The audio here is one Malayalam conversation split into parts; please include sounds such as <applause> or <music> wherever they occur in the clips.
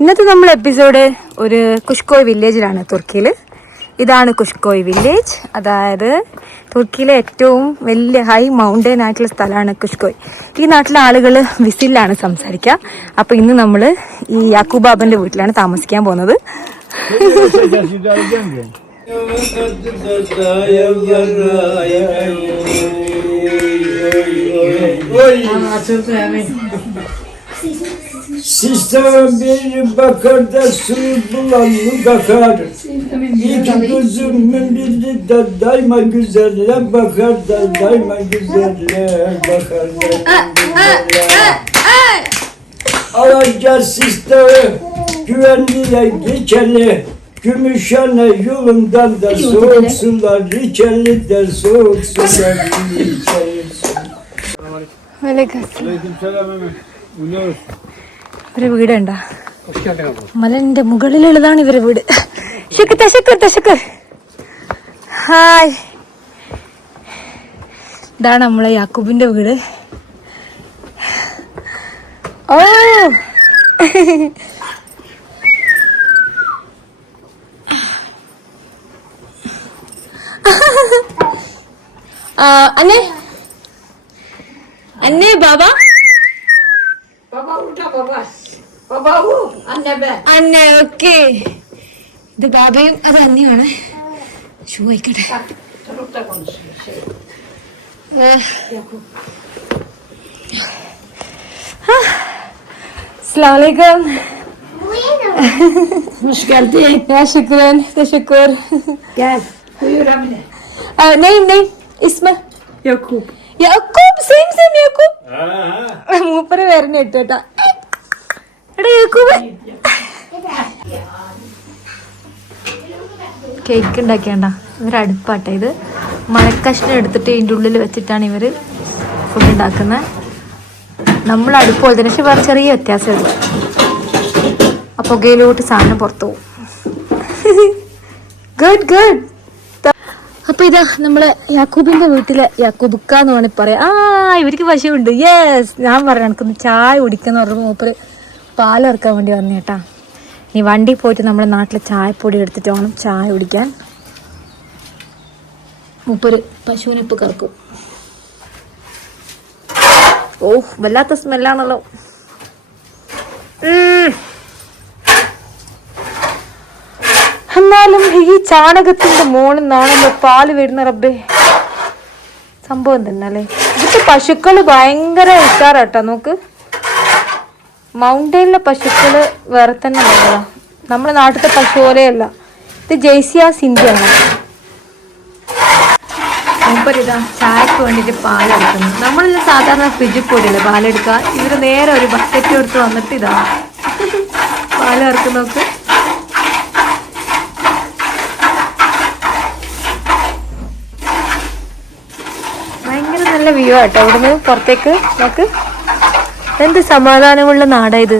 ഇന്നത്തെ നമ്മൾ എപ്പിസോഡ് ഒരു കുഷ്കോയ് വില്ലേജിലാണ് തുർക്കിയിൽ ഇതാണ് കുഷ്കോയ് വില്ലേജ് അതായത് തുർക്കിയിലെ ഏറ്റവും വലിയ ഹൈ മൗണ്ടൻ ആയിട്ടുള്ള സ്ഥലമാണ് കുഷ്കോയ് ഈ നാട്ടിലെ ആളുകൾ വിസിലാണ് സംസാരിക്കുക അപ്പോൾ ഇന്ന് നമ്മൾ ഈ യാക്കൂബാബന്റെ വീട്ടിലാണ് താമസിക്കാൻ പോകുന്നത് Sisteme bir bakar da suyu bulanlı bakar. İki gözümün biri de daima güzelle bakar da daima güzelle bakar da güzelle. Alaca sisteme güvenliğe geçeli. Gümüşhane yolundan da soğuk sular içeli de soğuk sular içeli. Aleykümselam Mehmet. Buyurun. ഒരു വീട് abla. മലന്റെ മുകളിലുള്ളതാണ് ഇവരെ വീട്. ശുക്ക് തശക്ക് തശക്ക് ഹായ്. ഇതാണ് നമ്മളെ യാക്കൂബിന്റെ വീട്. ഓ. അന്നെ. അന്നെ ബാബ. Baba orada baba. അന്നെ ഓക്കെ ഇത് ബാബയും അത് അന്നയാണ് ഷൂ ആയിക്കട്ടെ. യാക്കൂബ് സെയിം സെയിം യാക്കൂബ് മൂപ്പര് വരണ കേട്ടാ എടാ യാക്കൂബ് കേക്ക് ഉണ്ടാക്കിയണ്ട. ഇവർ അടുപ്പാട്ടെ ഇത്. മഴക്കഷ്ണം എടുത്തിട്ട് ഇതിന്റെ ഉള്ളിൽ വെച്ചിട്ടാണ് ഇവർ ഫുഡ് ഉണ്ടാക്കുന്നത്. നമ്മൾ അടുപ്പ് പോലെ തന്നെ പക്ഷെ വേറെ ചെറിയ വ്യത്യാസമുള്ളൂ ആ പുകയിലോട്ട് സാധനം പുറത്തു പോകും. ഗുഡ് ഗുഡ് അപ്പൊ ഇതാ നമ്മളെ യാക്കൂബിന്റെ വീട്ടിലെ യാക്കൂബുക്ക എന്ന് വേണമെങ്കിൽ പറയാം. ആ ഇവർക്ക് പശുവുണ്ട് യെസ് ഞാൻ പറഞ്ഞു ചായ കുടിക്കുന്ന പറഞ്ഞു മൂപ്പര് പാലിറക്കാൻ വേണ്ടി വന്നു കേട്ടാ ഇനി വണ്ടി പോയിട്ട് നമ്മുടെ നാട്ടിലെ ചായപ്പൊടി എടുത്തിട്ട് വേണം ചായ കുടിക്കാൻ. മൂപ്പര് പശുവിനെ ഇപ്പൊ കറക്കും. ഓ വല്ലാത്ത സ്മെല്ലാണല്ലോ. എന്നാലും ഈ ചാണകത്തിന്റെ മോളിൽ നിന്നാണല്ലോ പാൽ വരുന്ന റബ്ബേ. സംഭവം തന്നെ അല്ലേ ഇതിപ്പോ പശുക്കൾ ഭയങ്കര ഉഷാറാട്ടോ നോക്ക്. മൗണ്ടനിലെ പശുക്കൾ വേറെ തന്നെ ഉള്ളതാ നമ്മുടെ നാട്ടിലത്തെ പശു പോലെയല്ല. ഇത് ജെയ്സിയാസ് ഇന്ത്യ ആണ്. മൂപ്പരിതാ ചായക്ക് വേണ്ടിയിട്ട് പാലെടുക്കുന്നു. നമ്മളിത് സാധാരണ ഫ്രിഡ്ജിൽ പോയിട്ടില്ല പാലെടുക്കുക ഇവർ നേരെ ഒരു ബക്കറ്റ് എടുത്ത് വന്നിട്ട് ഇതാ. പാൽ ഇറക്കുന്നവർക്ക് ഭയങ്കര നല്ല വ്യൂ ആട്ടോ ഇവിടുന്ന് പുറത്തേക്ക് നോക്ക്. എന്ത് സമാധാനമുള്ള നാടാ ഇത്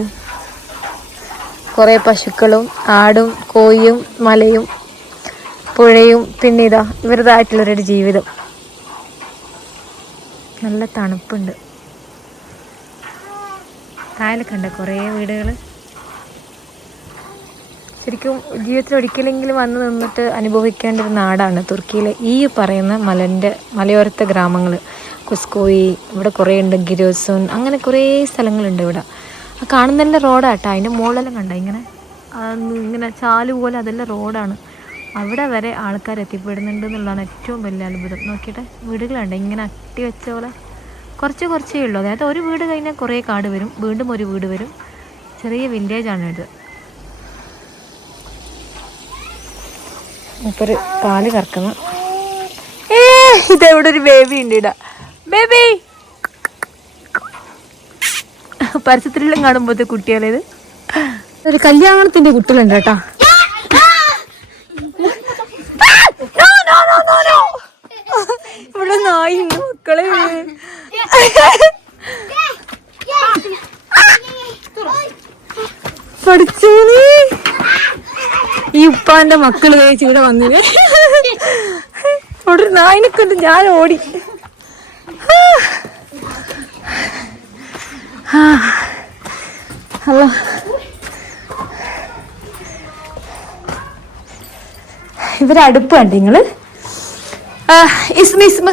കുറേ പശുക്കളും ആടും കോഴിയും മലയും പുഴയും പിന്നെ ഇതാ ഇവരുടേതായിട്ടുള്ളൊരു ജീവിതം. നല്ല തണുപ്പുണ്ട്. താഴെ കണ്ട കുറേ വീടുകൾ ശരിക്കും ജീവിതത്തിൽ ഒരിക്കലെങ്കിലും വന്ന് നിന്നിട്ട് അനുഭവിക്കേണ്ട ഒരു നാടാണ് തുർക്കിയിലെ ഈ പറയുന്ന മലന്റെ മലയോരത്തെ ഗ്രാമങ്ങൾ കുസ്കോയി ഇവിടെ കുറേ ഉണ്ട് ഗിരോസോൻ അങ്ങനെ കുറേ സ്ഥലങ്ങളുണ്ട് ഇവിടെ. ആ കാണുന്നതിന്റെ റോഡാട്ടോ അതിന്റെ മുകളിലെല്ലാം കണ്ട ഇങ്ങനെ? ഇങ്ങനെ ചാൽ പോലെ അതെല്ലാം റോഡാണ്. അവിടെ വരെ ആൾക്കാർ എത്തിപ്പെടുന്നുണ്ട് എന്നുള്ളതാണ് ഏറ്റവും വലിയ അത്ഭുതം. നോക്കിയിട്ട് വീടുകളുണ്ട് ഇങ്ങനെ അട്ടി വെച്ച പോലെ. കുറച്ച് കുറച്ചേ ഉള്ളൂ. അതായത് ഒരു വീട് കഴിഞ്ഞാൽ കുറേ കാട് വരും വീണ്ടും ഒരു വീട് വരും. ചെറിയ വില്ലേജാണ് ഇത് മൂപ്പര് പാൽ കറക്കുന്ന. ഏ ഇതെവിടെ ഒരു ബേബി ഉണ്ട് ഇടാ. ബേബി പരസ്യത്തിലെല്ലാം കാണുമ്പോഴത്തെ കുട്ടികളേത് ഒരു കല്യാണത്തിന്റെ കുട്ടികളുണ്ട് കേട്ടാ. ഇവിടെ നായി മക്കളെ. പഠിച്ചോനേ ഉപ്പാന്റെ മക്കൾ കഴിച്ച് ഇവിടെ വന്നില്ലേ ഒരു നായിനെ ഞാൻ ഓടി. ഹലോ ഇവരടുപ്പ് കണ്ട് നിങ്ങൾ? ഇസ്മ ഇസ്മ.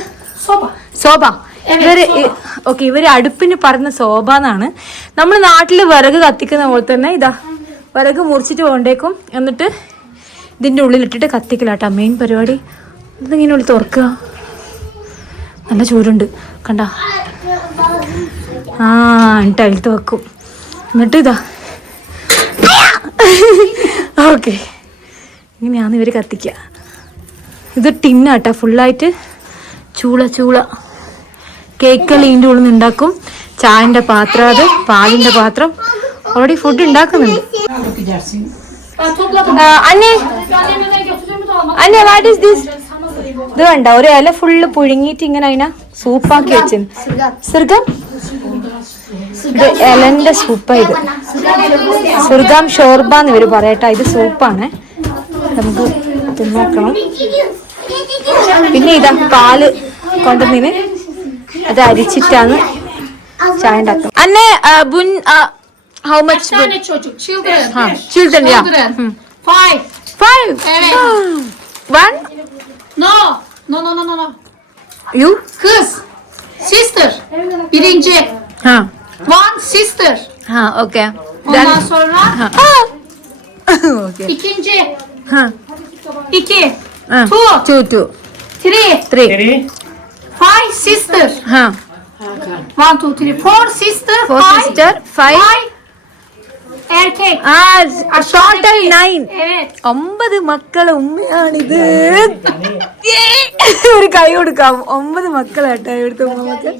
ശോഭ ഇവർ ഓക്കെ ഇവർ അടുപ്പിന് പറഞ്ഞ ശോഭ എന്നാണ്. നമ്മൾ നാട്ടിൽ വിറക് കത്തിക്കുന്ന പോലെ തന്നെ ഇതാ വിറക് മുറിച്ചിട്ട് കൊണ്ടേക്കും എന്നിട്ട് ഇതിന്റെ ഉള്ളിലിട്ടിട്ട് കത്തിക്കലാട്ടാ മെയിൻ പരിപാടി. ഇതിങ്ങനെ ഉള്ളിൽ തുറക്കുക? നല്ല ചൂടുണ്ട്. കണ്ട? ആ എന്നിട്ട് അതിലത്ത് വെക്കും. എന്നിട്ട് ഇതാ. ഓക്കെ. ഇങ്ങനെയാണ് ഇവർ കത്തിക്കുക. ഇത് ടിന്നാട്ടാ. ഫുള്ളായിട്ട് ചൂള ചൂള. കേക്കുകൾ ഇതിന്റെ ഉള്ളിൽ നിന്ന് ഉണ്ടാക്കും. ചായന്റെ പാത്രം അത് പാലിന്റെ പാത്രം. ഓൾറെഡി ഫുഡ് ഉണ്ടാക്കുന്നുണ്ട്. അന്നെ അന്നെ വാട്ട് ഈസ് ദിസ് ഇത് കണ്ട ഒരു ഇല ഫുള്ള് പുഴുങ്ങിയിട്ട് ഇങ്ങനെ അതിനെ സൂപ്പാക്കി വെച്ചു. സിർഗം ഇലന്റെ സൂപ്പാ ഇത്. സുർഗാം ഷോർബ എന്ന് ഇവർ പറയട്ടെ ഇത് സൂപ്പാണ്. നമുക്ക് തിന്നോക്കണം പിന്നെ ഇതാ പാൽ കൊണ്ടുവന്നിന്. അത് അരിച്ചിട്ടാണ് ചായ ഉണ്ടാക്കുന്നത് അന്നെ ആ, ബുൻ how much tane çocuk, children. Children yeah Children. Five. Five Evet. One No. No, no, no, no, no. യു Kız. Sister. Birinci. ഹാ One sister. ഹാ okay Ondan sonra okay ikinci. ഹാ İki. ആ Two. Two two Three. Three Five sister. ഹാ One, two, three. Four sister. Four five. Sister five Five. Total Evet. ഒമ്പത് മക്കളെ ഉമ്മയാണിത്. ഒരു കൈ കൊടുക്കാം. ഒമ്പത് മക്കളെ ഇവിടുത്തെ ഉമ്മ മക്കൾ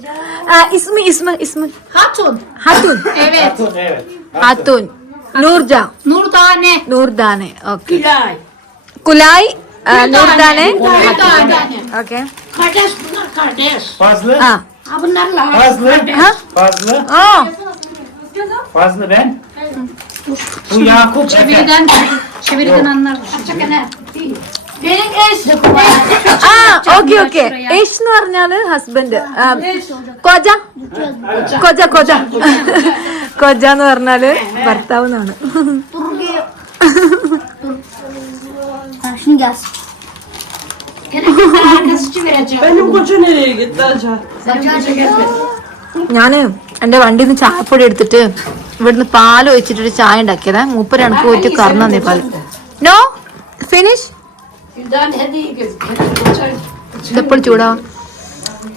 ആ, ഇസ്മി ഇസ്മ ഇസ്മ. ഹാത്തൂൻ ഹാത്തൂൻ നൂർജ. Nurdane. നൂർദാനെ. ഓക്കെ. കുലായ്. ആ, നൂർദാനെ. ഓക്കെ. ആ. Ha? Fazlı. ആ. ben. Bu Yakup Efe. Çeviriden, çeviriden anlar. Benim eş. Okay okay Koca koca. Koca husband കൊജ കൊജ കൊജ കൊജ എന്ന് പറഞ്ഞാൽ ഭർത്താവ് എന്നാണ് Şimdi gel. Benim koca nereye gitti acaba? ഞാൻ എന്റെ വണ്ടിയിൽ നിന്ന് ചായപ്പൊടി എടുത്തിട്ട് ഇവിടുന്ന് പാൽ ഒഴിച്ചിട്ടൊരു ചായ ഉണ്ടാക്കിയതാ. മൂപ്പര് എനിക്ക് പോയിട്ട് കറന്നു തന്നെ നോ ഫിനിഷ്. ഇതെപ്പോൾ ചൂടാവും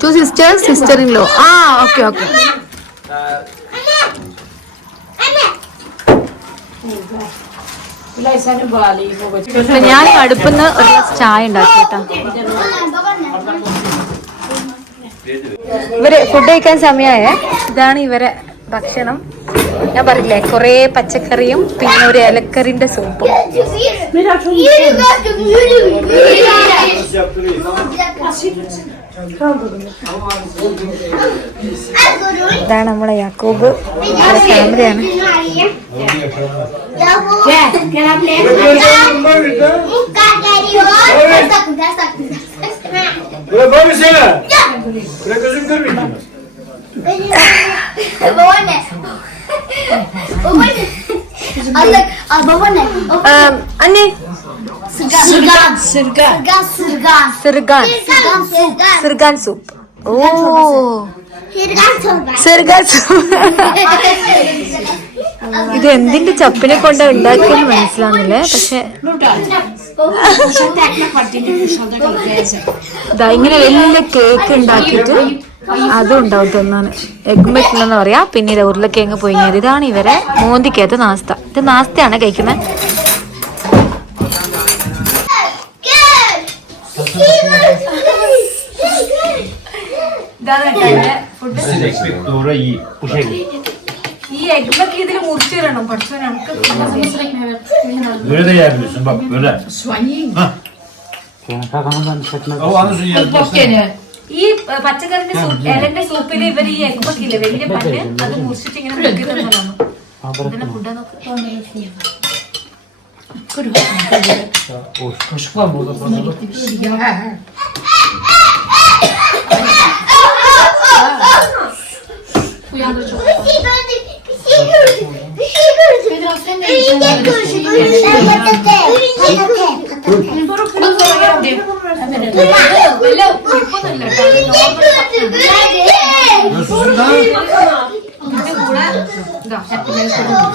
two sisters sister in law ആ ഓക്കെ ഓക്കെ. ഞാൻ അടുപ്പിന്ന് ഒരു ഗ്ലാസ് ചായ ഉണ്ടാക്കി കേട്ടാ ഇവർ ഫുഡ് കഴിക്കാൻ സമയമായ ഇതാണ് ഇവരെ ഭക്ഷണം. ഞാൻ പറഞ്ഞില്ലേ കൊറേ പച്ചക്കറിയും പിന്നെ ഒരു ഇലക്കറിന്റെ സൂപ്പും ഇതാണ് നമ്മളെ യാക്കോബ്. ഫാമിലിയാണ്. Ya Böyle böyle söyle. Böyle gözüm görmüyor. Benim. Babaanne. Babaanne. Allah, al baba babaanne. anne. Sırgan. Sırgan. Sırgan. Sırgan. Sırgan. Sırgan. Sırgan. Sırgan sırgan. സിർഗാൻ ഇത് എന്തിന്റെ ചപ്പിനെ കൊണ്ട് ഉണ്ടാക്കിയെന്ന് മനസ്സിലാവുന്നില്ലേ പക്ഷെ ഇതാ ഇങ്ങനെ വലിയ കേക്ക് ഉണ്ടാക്കിയിട്ട് അതും ഉണ്ടാവും തിന്നാണ് എഗ് മെറ്റിലെന്ന് പറയാ. പിന്നെ ഇത് ഉരുളക്കിഴങ്ങ് പൊയിഞ്ഞത് ഇതാണ് ഇവരെ മോന്തിക്കകത്ത് നാസ്ത. ഇത് നാസ്തയാണ് കഴിക്കുന്നത് food doğru iyi. Bu şekilde. ഈ എഗ് മെക്ക് ഇതിൽ മുറിച്ചിടണം പക്ഷെ നമുക്ക് Böyle de yiyebilirsin bak böyle. Soignez. O anasını yiyebilirsin. Bak gene. ഈ ഏഹ്, പച്ചക്കറിന്റെ സൂപ്പ് ഇലന്റെ സൂപ്പിൽ ഇവർ ഈ എഗ് മെക്ക് ഇല്ലേ വലിയ പല്ല് അത് മുറിച്ചിട്ട് ഇങ്ങനെ മുക്കി തന്നതാണ് ഇതിനെ food Kaşık var mı orada fazla? Ya. ഇതിന്റെ കൂടെ ഇതാ,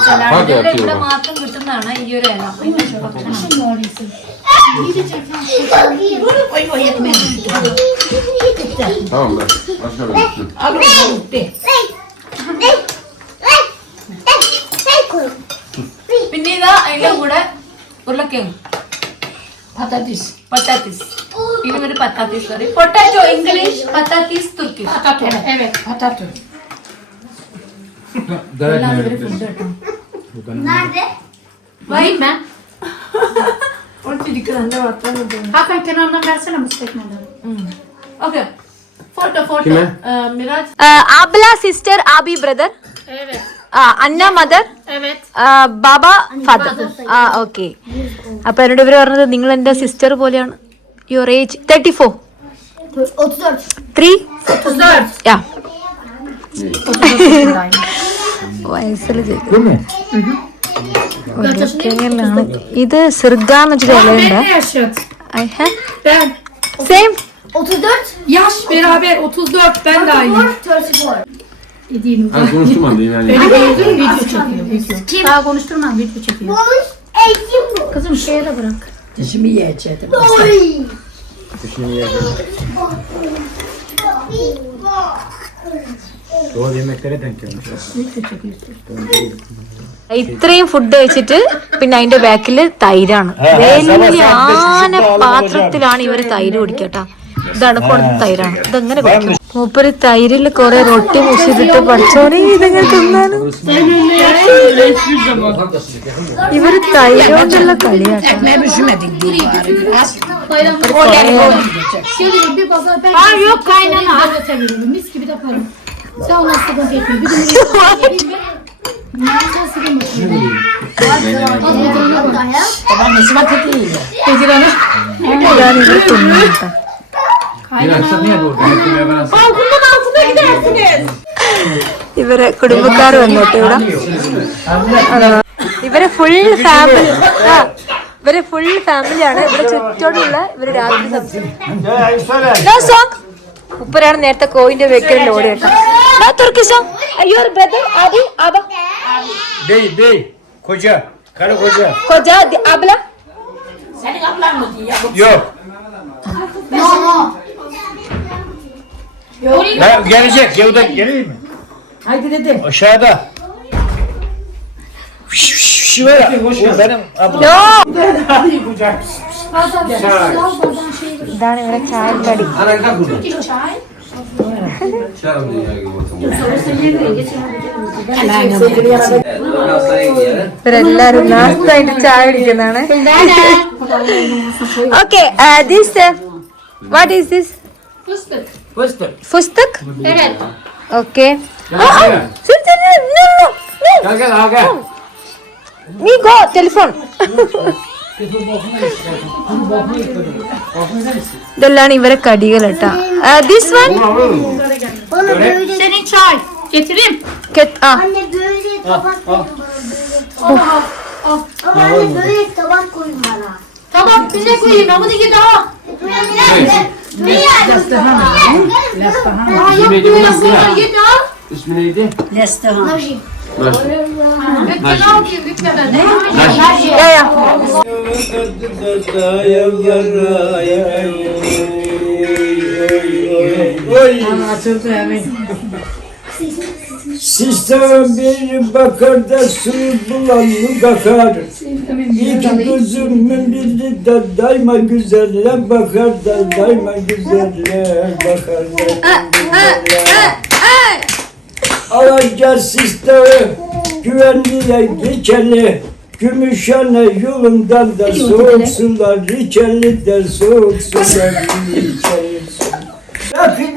സലാഡ് ഇതിന്റെ ഇവിടെ മാത്രം കിട്ടുന്നതാണ് ഈ ഒരു ഇല ഭക്ഷണം உருளைக்கிழங்கு पतातीस पतातीस ఇది మరి పతాతీస్ సారీ పొటాటో ఇంగ్లీష్ పతాతీస్ తుర్కీ పొటాటో ఏమే potato Nerede? Vay ben. Orta dükkanda var. Hakan kenarından versene müstekmeden. Okay. Photo photo. Kime? Ee, Miraç. Abla sister, abi brother. Evet. അന്ന മദർ. ബാബ ഫാദർ. ആ ഓക്കെ. അപ്പൊ എന്നോട് ഇവർ പറഞ്ഞത് നിങ്ങൾ എന്റെ സിസ്റ്റർ പോലെയാണ് your age thirty four three യാ വയസ്സിൽ ഉരുളക്കിഴങ്ങിലാണ് ഇത് സിർഗ എന്ന് വെച്ചിട്ട് ഇലയുണ്ട്. Same Yaş beraber 34 ben de aynı. Edeyim. Ben konuştum anne yani. Beni beğendin video çekiyor. Video. Kim? Daha konuşturma video çekiyor. Kızım şeye de bırak. Dişimi yiyeceğim. Doğal yemeklere denk gelmiş. ഇത്രയും ഫുഡ് കഴിച്ചിട്ട് പിന്നെ അതിന്റെ ബാക്കിൽ തൈരാണ് വലിയ ആന പാത്രത്തിലാണ് ഇവര് തൈര് കുടിക്കട്ടാ ഇതാണ് കൊടുത്ത തൈരാണ്. ഇതെങ്ങനെ മൂപ്പര് തൈരിൽ കൊറേ റൊട്ടി മുസിട്ട് പഠിച്ചോണേ ഇതെങ്ങനെ ഇവർ തൈരോട്ടുള്ള കളിയാണ് ഇതിലാണ് ഞാൻ ഇവിടെ തിന്നു കേട്ടോ ഇവർ കുടുംബക്കാർ വന്നോട്ടെ ഇവിടെ. ഇവരെ ഫുൾ ഫാമിലി ആ ഇവരെ ഫുൾ ഫാമിലിയാണ് ഇവിടെ ചുറ്റോടുള്ള ഇവർ രാത്രി സംസാരിക്കും ഉപ്പരാണ് നേരത്തെ കോയിന്റെ വെക്കലിൽ ഓടി അയ്യോ Yok. Ben gelecek. Yavda geleyim mi? Haydi dedim. Aşağıda. Şu var. O benim ablam. ഇതാണ് ഇവിടെ ചായക്കടി Şarap dünya gibi ortam. ഇവരെല്ലാരും നാസ്തായിട്ട് ചായ കുടിക്കുന്നതാണ് okay this what is this Evet. Okay. നീ ഗോ ടെലിഫോൺ ഇതെല്ലാം ഇവരെ കടികൾ കേട്ടാ this one Senin çay. Getireyim. ആ Tamam bize koyayım ben bunu gidip al. Evet. Lestahana. Lestahana. Yok Neydi bu bu nasıl ya? bunlar gidip al. İsmi neydi? Lestahana. Nasıl? Lütfen Naci. al ki lütfen. Ne? Tamam açıldı. <laughs> Sisteme bir bakar da suyu bulanlı bakar. İki gözümün biri de daima güzelle bakar da daima güzelle bakar da güzelle. Alacağız sisteme güvenliğe geçeli. Gümüşhane yolundan da soğuk sular içeli de soğuk sular içeli. Rabbim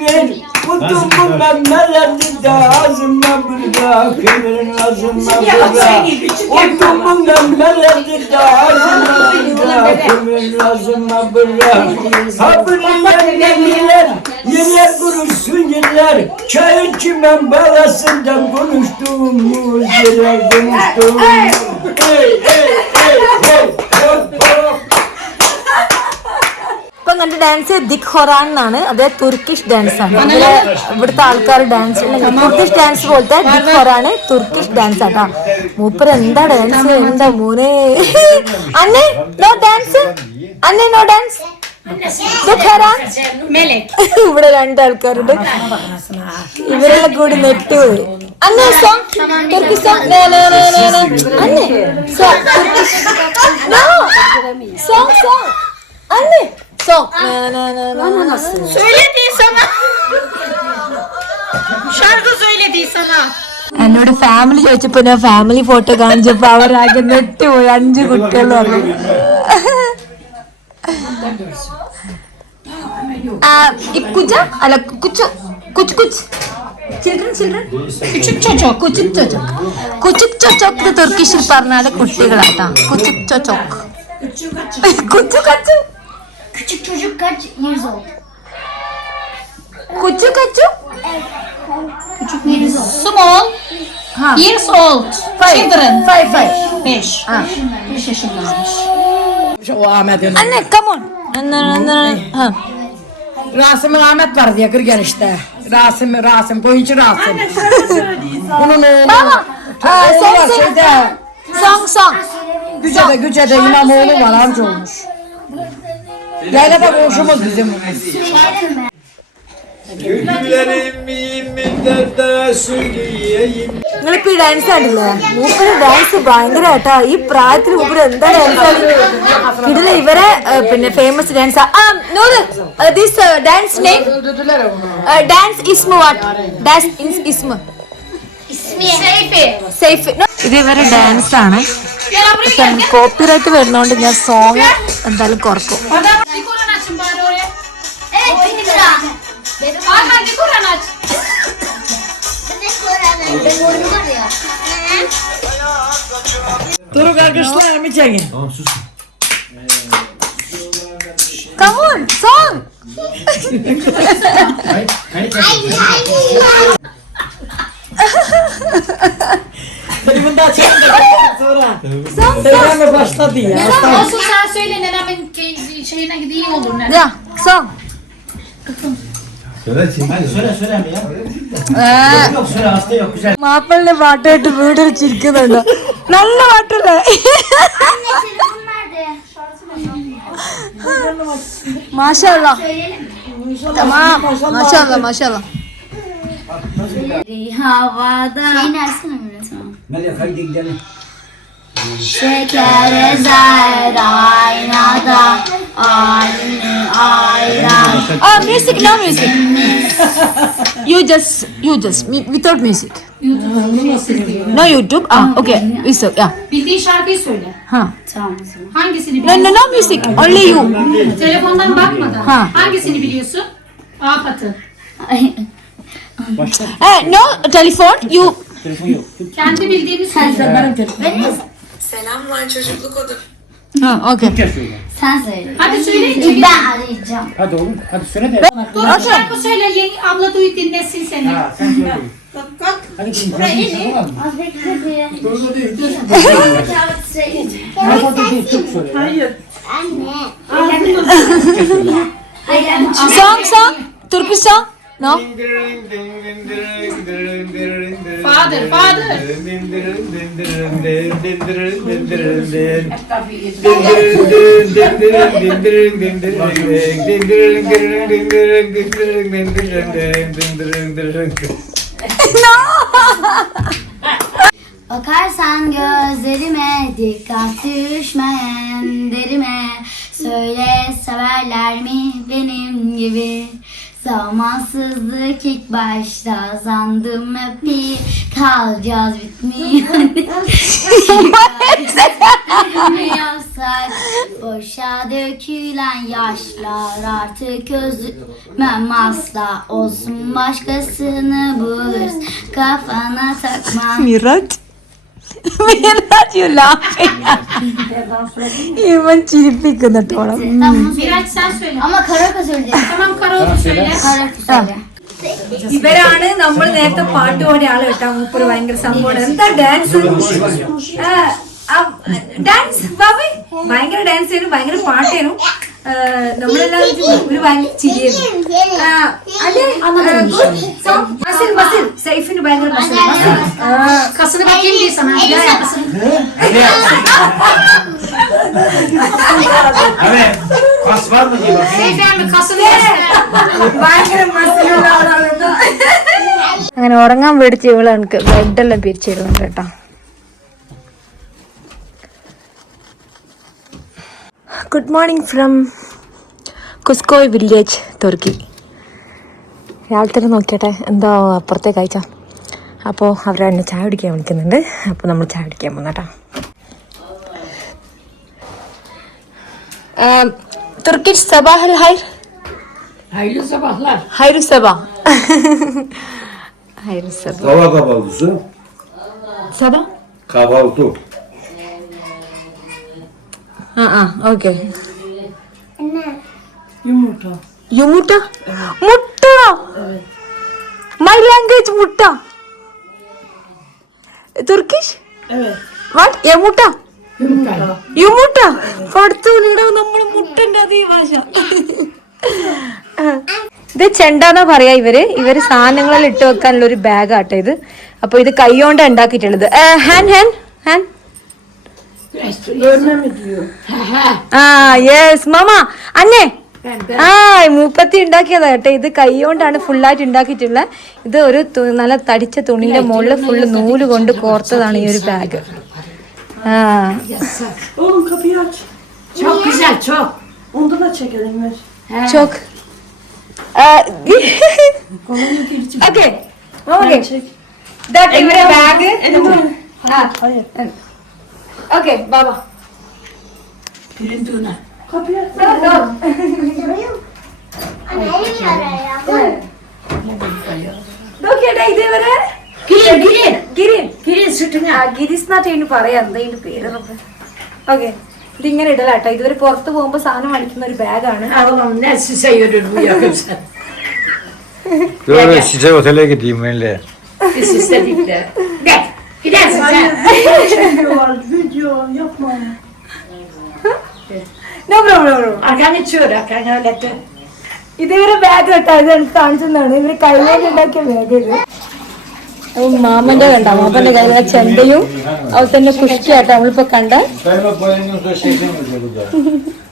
Kutumu ben melendi de ağzıma burada Kıvrın ağzıma burada Kutumu ben melendi de ağzıma burada Kıvrın ağzıma burada Kabrimden yeniler Yeniler durursun yeniler Çayın çimen balasından konuştuğumuz Yeniler konuştuğumuz Ey ey ey Hey hey hey കണ്ടു ഡാൻസ് ദിക് ഹൊറാൻ എന്നാണ്. അത് തുർക്കിഷ് ഡാൻസ് ആണ്. ഇവിടെ ഇവിടുത്തെ ആൾക്കാർ ഡാൻസ് തുർക്കിഷ് ഡാൻസ് പോലത്തെ ദിക് ഹൊറാണ് തുർക്കിഷ് ഡാൻസ് ആട്ടാ. മൂപ്പർ എന്താ ഡാൻസ് എന്താ മോനെ? അന്നെ നോ ഡാൻസ് അന്നെ നോ ഡാൻസ് ഹൊറാൻ ഇവിടെ രണ്ടാൾക്കാരുണ്ട് ഇവരെല്ലാം കൂടി നെട്ടുപോയി അന്നെ song Turkish song no song song no അന്നെ song Na, na, na, na, na, song no sana. Şarkı no sana. എന്നോട് ഫാമിലി ചോദിച്ചപ്പോ ഞാൻ ഫാമിലി ഫോട്ടോ കാണിച്ചപ്പോ അവരാകെ നെട്ടുപോയി അഞ്ച് കുട്ടികൾ പറഞ്ഞു കുജ അല്ല കുച്ചു <laughs> കുച്ചു കുച്ച്. ചിൽഡ്രൻ ചിൽഡ്രൻ കുച്ചുക് ചോച്ചോക്ക് കുച്ചുക് ചോച്ചോക്ക് കുച്ചുക് ചോച്ചോക്ക് തുർക്കിഷിൽ പറഞ്ഞാൽ കുട്ടികളാട്ടാ. കുച്ചുക് ചോച്ചോക്ക് കുച്ചു കച്ചു. Küçük çocuk kaç years old? Küçük çocuk? Küçük years old. Small ha. years old. Five. Children. Five five. Beş. Ha. Beş yaşında. Beş yaşındaymış. Anne come on. Anne, anne, Ha. Rasim Ahmet vardı yakır genişte. Rasim, Rasim, boyuncu Rasim. Anne şarkı şey söyleyeyim. Bunun oğlu. Baba. Ha, son var şeyde. Song song. Gücede, Gücede İmamoğlu var amca olmuş. Yaylada komşumuz bizim. Güllerim നിങ്ങളിപ്പോ ഈ ഡാൻസ് കണ്ടില്ലേ? മൂപ്പര് ഡാൻസ് ഭയങ്കരമായിട്ടാ ഈ പ്രായത്തിൽ മൂപ്പര് എന്താ ഡാൻസ് ഇതിൽ ഇവരെ പിന്നെ famous dance this dance name dance ഇസ്മു വാട്ട് ഡാൻസ് ഇസ്മു. സേഫ് ഇതേവരെ ഡാൻസ് ആണ്. കോപ്പിറൈറ്റ് വരുന്നോണ്ട് ഞാൻ സോങ് എന്തായാലും കുറക്കും. ഹഹഹഹ <laughs> Benim Kur'an. Sen boynum var ya. Duru olsun sen söyle Come on, şeyine gideyim olur sonra. Ya başladı ya. Olsun Hadi söyle yok ke- söyle gidi söyle. Ne? Yeah, song. മാപ്പിളിന്റെ പാട്ട് കേട്ട് വീട്ടിൽ da. നല്ല പാട്ടല്ലേ Telefon nerede? മാഷല്ല Söyleyelim. tamam Maşallah maşallah. Havada. Şeyini açsana tamam. Melek haydi gidelim Şeker ezer aynada Aynı ayran ah music no music <laughs> you just you just without music no YouTube ah okay music yeah Bildiğin şarkıyı söyle. ha Tamam. Hangisini no biliyorsun? no no music only you Telefondan bakmadan. Ha. Hangisini biliyorsun? Afat'ı. Ay, eh no telephone you Telefon yok. Kendi bildiğini şey. söyle. benim telefonum. Selamlar çocukluk odur. Ha, okey. Türkçe söyle. Sen söyle. Hadi söyleyin. Ben arayacağım. Hadi oğlum, hadi söyle de. Dur, şarkı söyle, yeni abla duy dinlesin seni. Ha, sen söyle. Hadi kızım, bırak bir şey var mı? Az bekle diye. Doğru değil, değil. Kafada değil, çok söyle. Hayır. Anne. Song, song. Türkü song. No? Father, father. Bakarsan gözlerime dikkat düşmeyen derime Söyle severler mi benim gibi Zamansızlık ilk başta zandım öpi Kalacağız bitmiyor. <laughs> Yapsak boşa dökülen yaşlar artık özlemem asla Olsun. Başkasını buluruz kafana takmam. Miraç Miraç you laughing? ഇവൻ ചിരിപ്പിക്കുന്നിട്ടോളം. ഇവരാണ് നമ്മൾ നേരത്തെ പാട്ട് പാടിയ ആൾ കേട്ടാ. മൂപ്പര് ഭയങ്കര സംഭവമാണ്. എന്താ ഡാൻസ് ഡാൻസ് ബാബി ഭയങ്കര ഡാൻസ് ചെയ്യുന്നു ഭയങ്കര പാട്ട് ചെയ്യുന്നു നമ്മളെല്ലാവരും ഒരു ഭയങ്കര ചിരിയായിരുന്നു. സൈഫിന് ഭയങ്കര അങ്ങനെ ഉറങ്ങാൻ പേടിച്ച് ഇവളെ എനിക്ക് ബെഡെല്ലാം പിരിച്ചിരുന്നു കേട്ടോ. Good morning from Kuskoy village Turkey രാവിലത്തെ നോക്കിയട്ടെ എന്തോ അപ്പുറത്തേക്ക് അയച്ച അപ്പോൾ അവരെന്നെ ചായ കുടിക്കാൻ വിളിക്കുന്നുണ്ട്. അപ്പോൾ നമ്മൾ ചായ കുടിക്കാൻ പോകുന്ന കേട്ടോ തുർക്കിഷ് സബാഹൽ ഹൈർ സബ Sabah kahvaltısı. Kahvaltı. ആ ആ ഓക്കെ. യുമുട്ട മുട്ട? മൈ ലാംഗ്വേജ് മുട്ട? തുർക്കിഷ്? Evet. വാട്ട് യമുട്ട Yumurta. യുമുട്ട പഠിത്തൂലിട നമ്മൾ മുട്ടന്റെ അതേ ഭാഷ. ഇത് ചെണ്ടാന്നാ പറയാ ഇവർ. ഇവർ സാധനങ്ങളെല്ലാം ഇട്ട് വെക്കാനുള്ള ഒരു ബാഗ് ആട്ടോ ഇത്. അപ്പൊ ഇത് കൈകൊണ്ട് ഉണ്ടാക്കിയിട്ടുള്ളത്. ഹാൻ ഹാൻ ഹാൻ. Görme mi diyor? ആ യെസ് മാമ. അന്നേ. ആ മൂപ്പത്തി ഉണ്ടാക്കിയതാ കേട്ടോ. ഇത് കൈകൊണ്ടാണ് ഫുള്ളായിട്ട് ഉണ്ടാക്കിയിട്ടുള്ള. ഇത് ഒരു തു- നല്ല തടിച്ച തുണിന്റെ മുകളിൽ ഫുള്ള് നൂൽ കൊണ്ട് കോർത്തതാണ് ഈ ഒരു ബാഗ് ആ. Oğlum kapıyı aç. Çok güzel çok. Onda da çekelim ver. ചോക്ക്. ഓക്കെ. ഓക്കെ. ഇവിടെ ബാഗ് ഓക്കെ ബാബാ ഇതേവരെ ഗിരീഷ് നാട്ട് ഇതിന് പറയാം എന്താ ഇതിന്റെ പേര് ഓക്കെ ഇതിങ്ങനെ ഇടലാട്ടോ ഇതുവരെ പുറത്ത് പോകുമ്പോ സാധനം അടിക്കുന്ന ഒരു ബാഗാണ് Oğlum ne size yürür bu yakınsa. Böyle size otele gideyim benimle. Gidersin sen. <laughs> Yapma. No problem Arkanı içiyor arkanı öyle de. ഇതേവരെ ബാഗ് കേട്ടോ കാണിച്ചെന്നാണ്. ഇവർ കൈകൊണ്ട് ഉണ്ടാക്കിയ ബാഗ് ഇത് മാമന്റെ കണ്ട? മാമന്റെ കയ്യിൽ ചെണ്ടയും തന്നെ കുഷ്ടിയാട്ടോ നമ്മളിപ്പോ കണ്ട.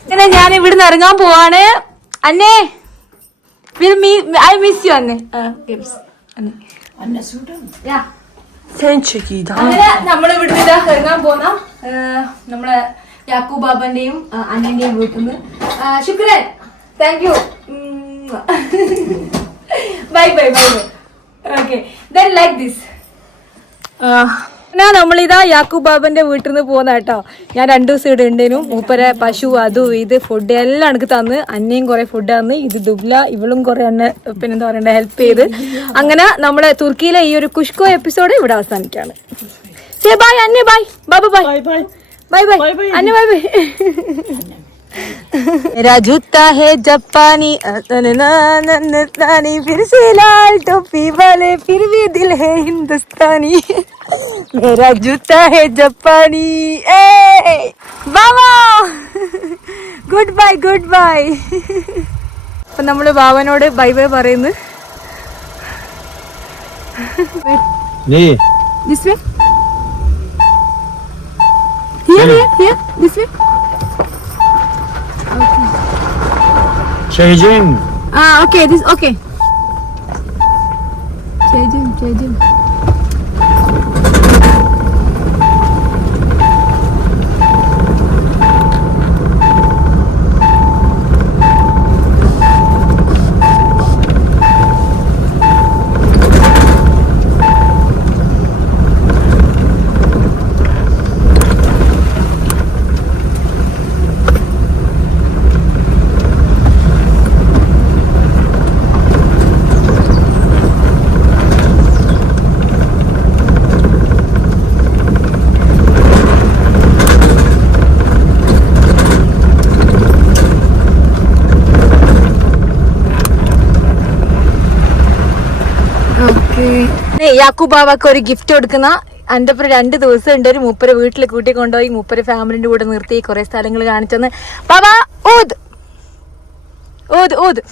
ഇങ്ങനെ ഞാൻ ഇവിടുന്ന് ഇറങ്ങാൻ പോവാണ്. അന്നേ ഐ മിസ് യു അന്നേ. അന്നേ. Anne suda അങ്ങനെ നമ്മൾ ഇവിടുന്ന് ഇതാ ഇറങ്ങാൻ പോന്ന നമ്മളെ യാക്കൂബ് ബാബന്റെയും അന്നന്റെയും വീട്ടിൽ നിന്ന് ശുക്രൻ thank you bye bye bye bye okay then like this എന്നാ നമ്മളിതാ യാക്കൂബ് ബാബന്റെ വീട്ടിൽ നിന്ന് പോകുന്ന കേട്ടോ. ഞാൻ രണ്ടു ദിവസം ഇവിടെ ഉണ്ടേനും. മൂപ്പരെ പശു അതും ഇത് ഫുഡ് എല്ലാം എനിക്ക് തന്ന്. അന്നയും കുറെ ഫുഡ് തന്ന്. ഇത് ദുബ്ല ഇവളും കുറെ എന്നെ പിന്നെന്താ പറയണ്ട ഹെൽപ്പ് ചെയ്ത്. അങ്ങനെ നമ്മളെ തുർക്കിയിലെ ഈ ഒരു കുഷ്കോ എപ്പിസോഡ് ഇവിടെ അവസാനിക്കാണ്. സേ ബൈ അന്നെ ബൈ ബാബ ബൈ bay. ബൈ ബൈ അന്നെ ബൈ ബൈ मेरा जूता है जापानी तानी फिर से लाल टोपी वाले फिर भी दिल है हिंदुस्तानी मेरा जूता है जापानी ए बाबा ഗുഡ് ബൈ ഗുഡ് ബൈ അപ്പൊ നമ്മള് ബാബനോട് ബൈ ബൈ പറയുന്നു Ne? This way? Here, here, here, this way? Changing. Ah, okay. This okay. Changing, changing. യാക്കൂബാവക്ക് ഒരു ഗിഫ്റ്റ് കൊടുക്കുന്ന എന്റെ ഒപ്പം രണ്ട് ദിവസം ഉണ്ട്. ഒരു മൂപ്പര് വീട്ടിൽ കൂട്ടി കൊണ്ടുപോയി മൂപ്പര് ഫാമിലിന്റെ കൂടെ നിർത്തി കുറേ സ്ഥലങ്ങൾ കാണിച്ചെന്ന്. ബാബാ ഊദ്. ഊദ് ഊദ്.